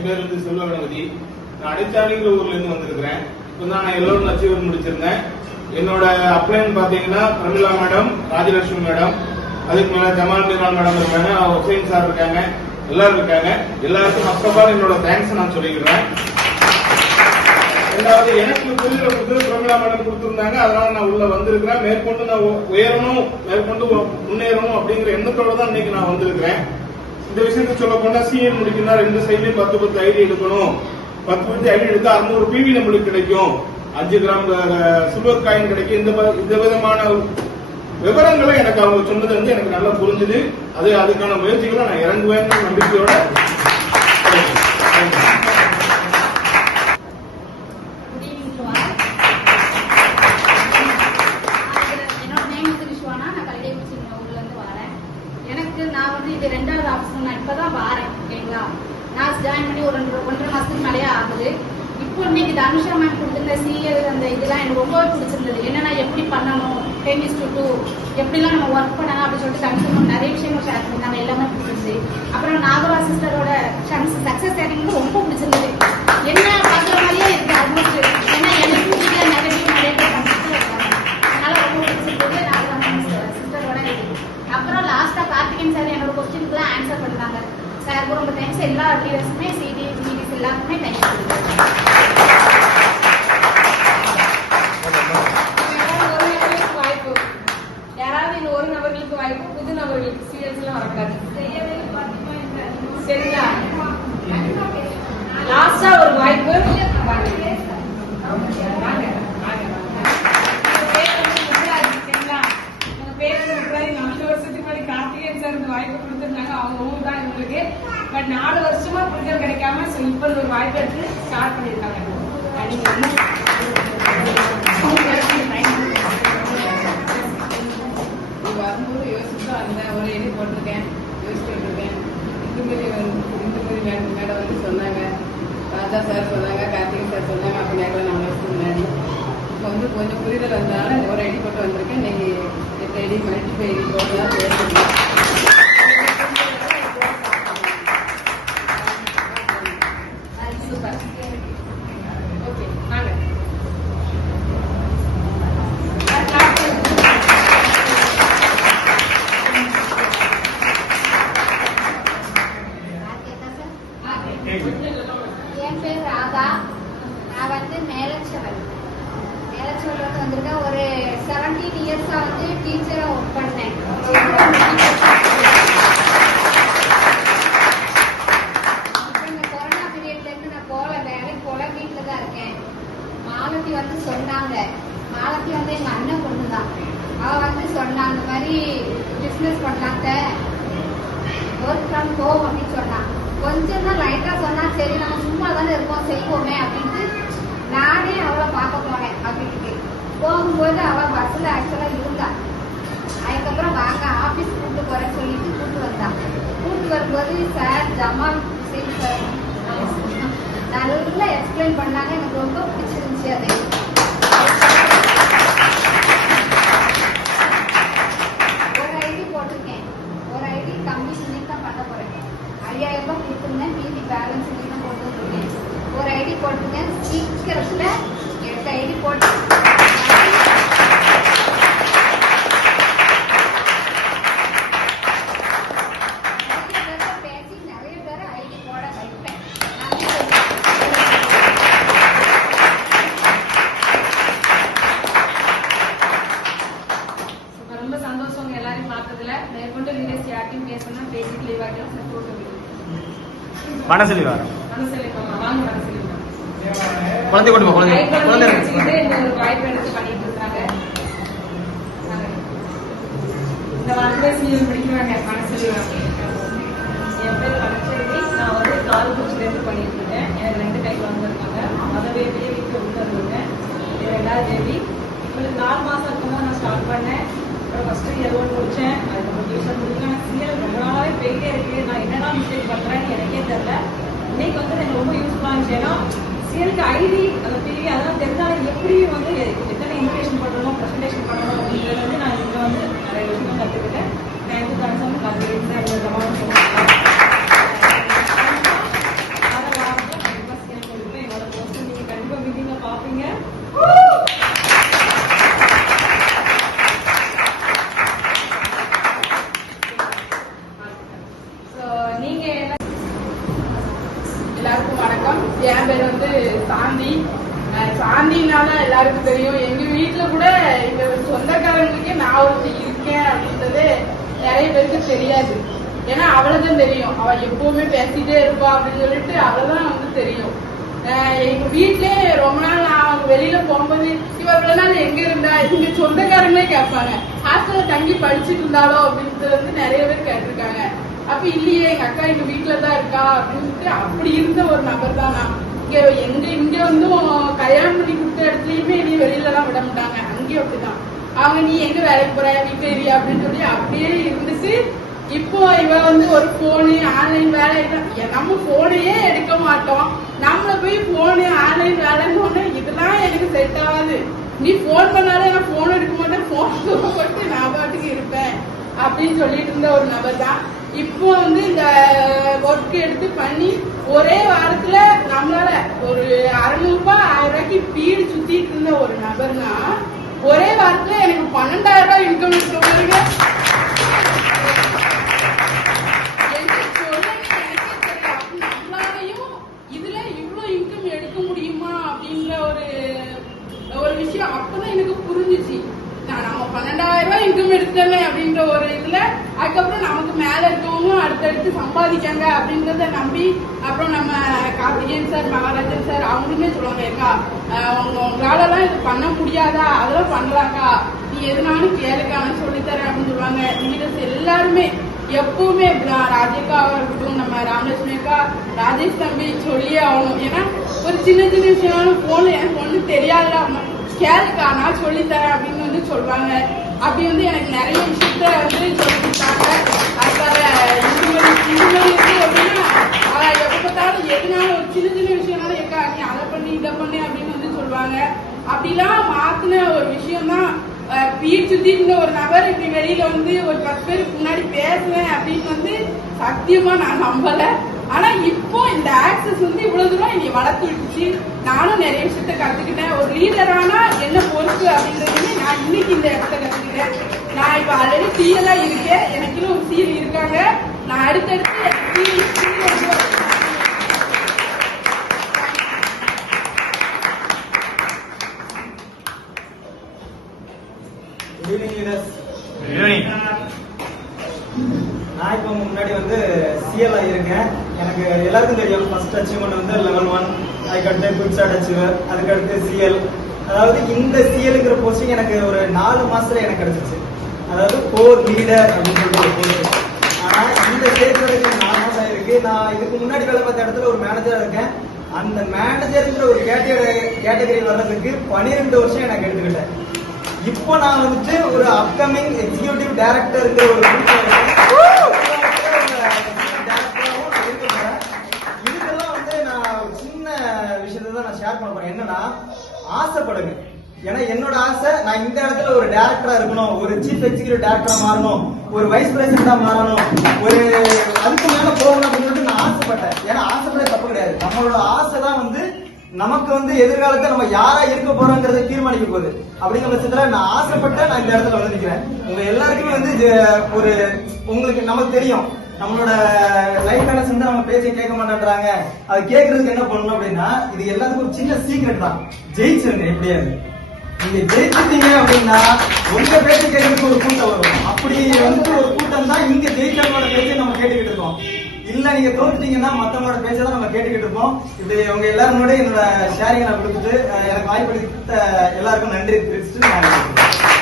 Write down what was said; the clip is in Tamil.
என் பேர் வந்து செல்வ கணபதி. நான் அடைச்சாலிங்கிற ஊர்ல இருந்து வந்திருக்கிறேன். இப்போ நான் எல்லோரும் அச்சீவ்மெண்ட் முடிச்சிருந்தேன். என்னோட அப்ளைன் பாத்தீங்கன்னா பிரமிளா மேடம், ராஜலட்சுமி மேடம், அதுக்கு மேல ஜமால் மீரான் மேடம் இருக்காங்க, ஹுசைன் சார் இருக்காங்க, எல்லாரும் இருக்காங்க. எல்லாருக்கும் ஃபர்ஸ்ட் ஆஃப் ஆல் என்னோட தேங்க்ஸ் நான் சொல்லிக்கிறேன். ரெண்டாவது, எனக்கு புரிதல கொடுத்து பிரமிளா மேடம் கொடுத்திருந்தாங்க. அதனால நான் உள்ள வந்திருக்கிறேன். மேற்கொண்டு நான் உயரணும், மேற்கொண்டு முன்னேறணும் அப்படிங்கிற எண்ணத்தோட தான் இன்னைக்கு நான் வந்திருக்கிறேன். இந்த விஷயத்தை சொல்ல போனா சிஎம் முடிக்கணும்னா 2 சைட்லயும் 10 ஐடி எடுக்கணும். 10 ஐடி எடுத்தா 600 பிவி நம்மளுக்கு கிடைக்கும். 5 கிராம் சில்வர் காயின் கிடைக்கும். இந்த விதமான விவரங்களை எனக்கு அவங்க சொன்னது வந்து எனக்கு நல்லா புரிஞ்சுது. அதுக்கான முயற்சிகளை நான் இறங்குவேன் நம்பிக்கையோட. நான் வந்து இது 2வது ஆப்ஷன். நான் இப்பதான் வாரேன். ஓகேங்களா, நான் ஜாயின் பண்ணி ஒரு 1.5 மாசத்துக்கு மேலேயே ஆகுது. இப்போ இன்னைக்கு தனுஷா மேம் கொடுத்துருந்த சிஎல் அந்த இதெல்லாம் எனக்கு ரொம்ப பிடிச்சிருந்தது. என்னன்னா எப்படி பண்ணணும், 10:2 எப்படிலாம் நம்ம ஒர்க் பண்ணலாம் அப்படின்னு சொல்லிட்டு தனுஷா மேம் நிறைய விஷயங்கள் ஷேர் பண்ணிருந்தாங்க. எல்லாமே பிடிச்சிருந்துச்சு. அப்புறம் நாகரா சிஸ்டரோட சக்சஸ் ரேட்டிங் ரொம்ப பிடிச்சிருந்தது. என்ன பார்க்குற மாதிரியே இருக்கு ஆல்மோஸ்ட். ஏன்னா எனக்கு வீட்டில் நிறைய பேர் அதனால ரொம்ப பிடிச்சிருந்தது நாகரா சிஸ்டரோட. அப்புறம் லாஸ்டா கார்த்திகேயன் சார் என்னோட கொஸ்டினுக்குலாம் ஆன்சர் பண்ணாங்க. சார் ரொம்ப தேங்க்ஸ். எல்லா லீடர்ஸுமே சிடி ஜிடிஸ் எல்லாருக்குமே தேங்க்ஸ் சொல்லுங்க. யாராவது இந்த ஒரு நபர்களுக்கு வாய்ப்பு, புது நபர்களுக்கு சீரியல்ஸ் எல்லாம் வரக்கூடாது. சரிங்களா, லாஸ்டா ஒரு வாய்ப்பு. வாய்ப்பு கொடுத்திருந்தாங்க. அவங்க ஊர் தான் இவங்களுக்கு. பட் 4 வருஷமா புரிதல் கிடைக்காம இப்ப ஒரு வாய்ப்பு எடுத்து ஸ்டார்ட் பண்ணிருக்காங்க. வரும்போது யோசிச்சு அந்த ஒரு எண்ணி போட்டிருக்கேன், யோசிச்சுட்டு இருக்கேன். இந்துமதி மேடம் வந்து சொன்னாங்க, ராஜா சார் சொன்னாங்க, கார்த்திகேயன் சார் சொன்னாங்க. அப்ப நேரம் நம்ம முன்னாடி இப்போ வந்து கொஞ்சம் புரிதல் வந்தனால ஒரு ஐடி போட்டு வந்திருக்கேன். இன்னைக்கு 8 ஐடி மல்டிஃபை ஐடி போட்டுதான் பேசுறேன். என் பேர் ராதா. நான் வந்து மேலச்சவல் வந்திருக்கேன். ஒரு 17 இயர்ஸா வந்து டீச்சரா ஒர்க் பண்ணேன். இந்த கொரோனா பீரியட்ல இருந்து நான் வேலைக்கு போல வீட்டுல தான் இருக்கேன். மாலதி வந்து சொன்னாங்க, மாலதி வந்து எங்க அண்ணன் பொண்ணு தான். அவ வந்து சொன்னா அந்த மாதிரி பிசினஸ் பண்ணாங்க, ஒர்க் ஃப்ரம் ஹோம் அப்படின்னு சொன்னான். கொஞ்சம் தான் லைட்டா சொன்னா, சரி நம்ம சும்மா தானே இருக்கோம் செய்வோமே அப்படின்ட்டு நானே அவளை பார்க்க போனேன். அப்படின்ட்டு போகும்போது அவ பஸ்ல ஆக்சுவலா இருந்தா. அதுக்கப்புறம் வாங்க ஆபீஸ் கூப்பிட்டு போறேன்னு சொல்லிட்டு கூப்பிட்டு வந்தான். கூப்பிட்டு வரும்போது சார் ஜமால் ஹுசைன் சார் நல்லா எக்ஸ்பிளைன் பண்ணாங்க. எனக்கு ரொம்ப பிடிச்சிருந்துச்சு. அது ஒரு ஐடி போட்டிருக்கேன். ஒரு ஐடி கமிஷன் தான் பண்ண போறேன். 5000 ரூபாய் கொடுத்துருந்தேன். மீதி பேலன்ஸ் தான் போட்டு வந்துருக்கேன். ஒரு ஐடி போட்டிருக்கேன். சீக்கிரத்துல 8 ஐடி போட்டு பேசி நிறைய பேரை ஐடி போட வைப்பேன். ரொம்ப சந்தோஷம் எல்லாரையும் பார்த்ததுல. மேற்கொண்டு லீடர்ஸ் யார்ட்டையும் பேசணும், பேசிட்டு லீவ் ஆகிடும். மனசலி வாங்க குழந்தை கொண்டு குழந்தை ஒரு வாய்ப்பு எடுத்து பண்ணிட்டு இருக்காங்க. இந்த வாரத்துல சீரியல் பிடிக்கிறாங்க. மனசலி என் பேர் வனச்செல்வி. நான் வந்து காலக்குறிச்சில இருந்து பண்ணிட்டு இருக்கேன். எனக்கு 2 டைம் வந்திருக்காங்க. மொதல் பேபியே வீட்டில் விட்டு வந்துருக்கேன். 2வது பேபி இவங்களுக்கு 4 மாசம் இருக்கும்போது நான் ஸ்டார்ட் பண்ணேன். அப்புறம் ஃபர்ஸ்ட் இயர் 1 முடிச்சேன். அதுக்கு டியூஷன் முடிச்சேன். சீரியல் ரொம்ப நாளாவே போயிட்டே இருக்கு. நான் என்னென்ன மிஸ்டேக் பண்றேன்னு எனக்கே தெரியல. இன்னைக்கு வந்து எனக்கு ரொம்ப யூஸ்ஃபுல்லா இருந்துச்சு. ஏன்னா சீரியலுக்கு ஐடி அந்த டிவி அதெல்லாம் தெரிஞ்சாலும் எப்படி வந்து எத்தனை இன்விடேஷன் பண்ணணும், ப்ரெசன்டேஷன் பண்ணணும் அப்படிங்கிறது வந்து நான் இங்கே வந்து நிறைய விஷயம் கற்றுக்கிட்டேன். தேங்க்யூ கன்சர்ன் கற்றுக்கிட்டு எல்லாருக்கும் வணக்கம். என் பேர் வந்து சாந்தி. சாந்தினால எல்லாருக்கும் தெரியும். எங்க வீட்டுல கூட எங்க சொந்தக்காரங்களுக்கே நான் ஒருத்தி இருக்கேன் அப்படின்றது நிறைய பேருக்கு தெரியாது. ஏன்னா அவளைதான் தெரியும். அவ எப்பவுமே பேசிட்டே இருப்பா அப்படின்னு சொல்லிட்டு அவளைதான் வந்து தெரியும். எங்க வீட்லயே ரொம்ப நாள் நான் வெளியில போகும்போது இவ இவ்வளவு நாள் எங்க இருந்தா எங்க சொந்தக்காரங்களே கேட்பாங்க, ஹாஸ்டல்ல தங்கி படிச்சுட்டு இருந்தாலோ அப்படின்றது வந்து நிறைய பேர் கேட்டிருக்காங்க. அப்ப இல்லையே எங்க அக்கா எங்க வீட்டுலதான் இருக்கா அப்படின்ட்டு அப்படி இருந்த ஒரு நபர் தான் நான். இங்க வந்து கல்யாணம் பண்ணி கொடுத்த இடத்துலயுமே நீ வெளியில எல்லாம் விட மாட்டாங்க. அங்கேயும் அப்படிதான். அவங்க நீ எங்க வேலைக்கு போற வீட்டுல ஏரியா அப்படின்னு சொல்லி அப்படியே இருந்துட்டு இப்போ இவ வந்து ஒரு போனு ஆன்லைன் வேலை, நம்ம போனையே எடுக்க மாட்டோம். நம்மள போய் போனு ஆன்லைன் வேலைன்னு இதெல்லாம் எனக்கு செட் ஆகாது. நீ போன் பண்ணாலும் நான் போன் எடுக்க மாட்டேன், போன் போட்டு நான் பாட்டுக்கு இருப்பேன் அப்படின்னு சொல்லிட்டு இருந்த ஒரு நபர் தான். இப்போ வந்து இந்த ஒர்க் எடுத்து பண்ணி ஒரே வாரத்துல நம்மளால ஒரு 600 ரூபாய் 1000 ரூபாய்க்கு வீடு சுத்திட்டு இருந்த ஒரு நபர்னா ஒரே வாரத்துல எனக்கு 12,000 ரூபாய் இன்கம் இருக்கிற பாருங்க. இதுல இவ்வளவு இன்கம் எடுக்க முடியுமா அப்படின்ற ஒரு விஷயம் அப்பதான் எனக்கு புரிஞ்சிச்சு. நம்ம 12,000 ரூபாய் இன்கம் எடுத்தேன் அப்படின்ற ஒரு இதுல அதுக்கப்புறம் நமக்கு மேல இருக்கவங்க அடுத்தடுத்து சம்பாதிக்காங்க அப்படின்றத நம்பி அப்புறம் நம்ம கார்த்திகேயன் சார் மகாராஜன் சார் அவங்களுமே சொல்லுவாங்க, ஏக்கா உங்களால எல்லாம் இது பண்ண முடியாதா, அதெல்லாம் பண்றாக்கா, நீ எதுனாலும் கேளுக்கான்னு சொல்லித்தரேன் அப்படின்னு சொல்லுவாங்க. லீடர்ஸ் எல்லாருமே எப்பவுமே ராஜேக்காவா இருக்கட்டும், நம்ம ராமலட்சுமி அக்கா, ராஜேஷ் தம்பி சொல்லியே ஆகணும். ஏன்னா ஒரு சின்ன சின்ன விஷயம் போன் எனக்கு ஒண்ணு தெரியாதுல கேளுக்கா நான் சொல்லித்தரேன் அப்படின்னு வந்து சொல்லுவாங்க. அப்படி வந்து எனக்கு நிறைய விஷயத்த வந்து சொல்லி கொடுத்தாங்க. அதுக்காக இந்த மாதிரி இருக்கு அப்படின்னா எப்ப பார்த்தாலும் எதுனாலும் ஒரு சின்ன சின்ன விஷயம்னாலும் எக்கா நீ அதை பண்ணி இதை பண்ணி அப்படின்னு வந்து சொல்லுவாங்க. அப்படிலாம் மாத்தின ஒரு விஷயம் தான் வீடு சுத்தி இருந்த ஒரு நபர் இப்படி வெளியில வந்து ஒரு 10 பேருக்கு முன்னாடி பேசுவேன் அப்படின்னு வந்து சத்தியமா நான் நம்பல. ஆனா இப்போ இந்த ஆக்சஸ் வந்து இவ்வளவு தூரம் என்னை வளர்த்து விட்டுச்சு. நானும் நிறைய விஷயத்த கத்துக்கிட்டேன். ஒரு லீடரானா என்ன பொறுப்பு அப்படின்றதுமே நான் இன்னைக்கு இந்த இடத்த கத்துக்கிட்டேன். நான் இப்ப ஆல்ரெடி சீலா இருக்கேன், எனக்கு ஒரு சீல் இருக்காங்க. நான் அடுத்தடுத்து நான் இப்போ முன்னாடி வந்து சிஎல் இருக்கேன். எனக்கு எல்லாருக்கும் தெரியும் ஃபர்ஸ்ட் அச்சீவ்மெண்ட் வந்து level 1, அதுக்கடுத்து குட் ஸ்டார்ட் அச்சீவர், அதுக்கடுத்து சிஎல். அதாவது இந்த சிஎல்ங்கிற போஸ்டிங் எனக்கு ஒரு 4 மாசத்துல எனக்கு கிடைச்சிச்சு. அதாவது கோர் லீடர் அப்படின்னு சொல்லிட்டு ஒரு போஸ்ட். ஆனா இந்த ஸ்டேஜ் வரைக்கும் 4 மாசம் ஆயிருக்கு. நான் இதுக்கு முன்னாடி வேலை பார்த்த இடத்துல ஒரு மேனேஜரா இருக்கேன். அந்த மேனேஜர்ங்கிற ஒரு கேட்டகரி வர்றதுக்கு 12 வருஷம் எனக்கு எடுத்துக்கிட்டேன். இப்போ நான் வந்துட்டு ஒரு அப்கமிங் எக்ஸிகியூட்டிவ் டைரக்டர்ங்கிற ஒரு இதுக்கெல்லாம் வந்து நான் சின்ன விஷயத்தை தான் நான் ஷேர் பண்ண போறேன். என்னன்னா ஆசைப்படுங்க. ஏன்னா என்னோட ஆசை நான் இந்த இடத்துல ஒரு டைரக்டரா இருக்கணும், ஒரு சீஃப் எக்ஸிகியூட்டிவ் டைரக்டரா மாறணும், ஒரு வைஸ் பிரசிடண்டா மாறணும், ஒரு அதுக்கு மேல போகணும் அப்படின்னு சொல்லிட்டு நான் ஆசைப்பட்டேன். ஏன்னா ஆசைப்பட தப்பு கிடையாது. நம்மளோட ஆசை தான் வந்து நமக்கு வந்து எதிர்காலத்தை நம்ம யாரா இருக்க போறோங்கிறத தீர்மானிக்க போகுது. அப்படிங்கிற பட்சத்துல நான் ஆசைப்பட்ட நான் இந்த இடத்துல வந்து நிக்கிறேன். உங்க எல்லாருக்குமே வந்து ஒரு உங்களுக்கு நமக்கு தெரியும் நம்மளோட லைஃப் பேலன்ஸ் வந்து நம்ம பேச்சை கேட்க மாட்டேன்றாங்க. அது கேட்கறதுக்கு என்ன பண்ணணும் அப்படின்னா இது எல்லாத்துக்கும் ஒரு சின்ன சீக்ரெட் தான். ஜெயிச்சிருங்க. எப்படியாது நீங்க ஜெயிச்சிட்டீங்க அப்படின்னா உங்க பேச்சை கேட்கறதுக்கு ஒரு கூட்டம் வரும். அப்படி வந்து ஒரு கூட்டம் தான் இங்க ஜெயிச்சவங்களோட பேச்சை நம்ம கேட்டுக்கிட்டு இருக்கோம். இல்ல நீங்க தோத்துட்டீங்கன்னா மத்தவங்களோட பேச்சதான் நம்ம கேட்டுக்கிட்டு இருப்போம். இப்படி உங்க எல்லாரும் என்னோட ஷேரிங் நான் கொடுத்துட்டு எனக்கு வாய்ப்பு எல்லாருக்கும் நன்றி தெரிவிச்சுட்டு நான்